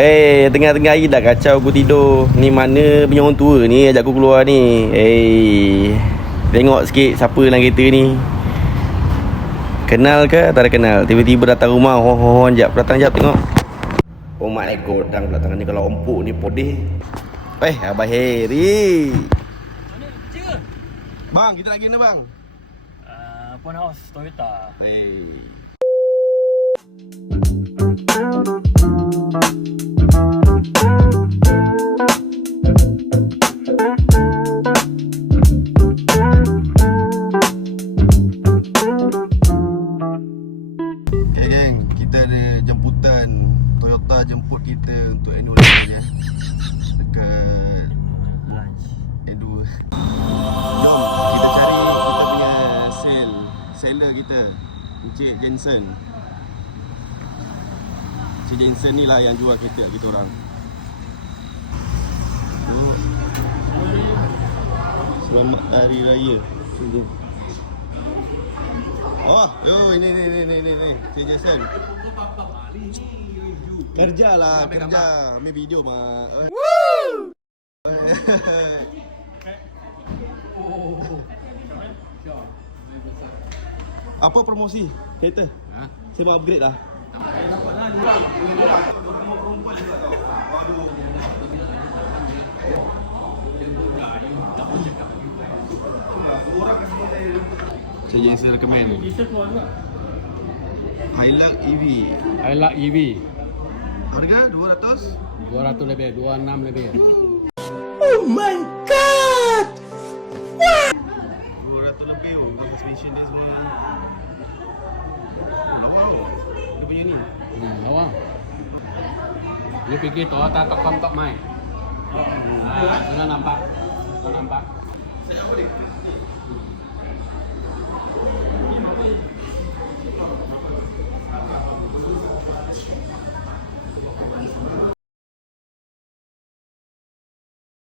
Tengah-tengah hari dah kacau aku tidur. Ni mana punya orang tua ni ajak aku keluar ni. Tengok sikit siapa dalam kereta ni. Kenal ke tak ada kenal? Tiba-tiba datang rumah, hon jap, datang jap tengok. Oh my god, datang belakang ni kalau empuk ni podeh. Abang Heri. Mana kecil ke? Bang, kita lagi mana bang? Pun house Toyota. Okay geng, kita ada jemputan. Toyota jemput kita untuk annual day ya. Dekat Lunch. N2. Jom kita cari kita punya seller kita, Encik Jensen. Encik Jensen ni lah yang jual kereta kita orang. Selamat Hari Raya. Sini. Oh, ini Encik Jensen. Kerja lah, kerja. Ambil video mah. Apa promosi kereta? Saya mau upgrade lah. Saya Jensen recommend Hilux EV. Hilux EV Harga 200? 200 lebih, 26 lebih. Oh my god! 200 lebih oh, kalau suspension dia semua. Lawa oh. Dia punya ni. Lawa. Dia fikir Toyota Tokam Tok Mai. Sudah nampak. Sudah nampak.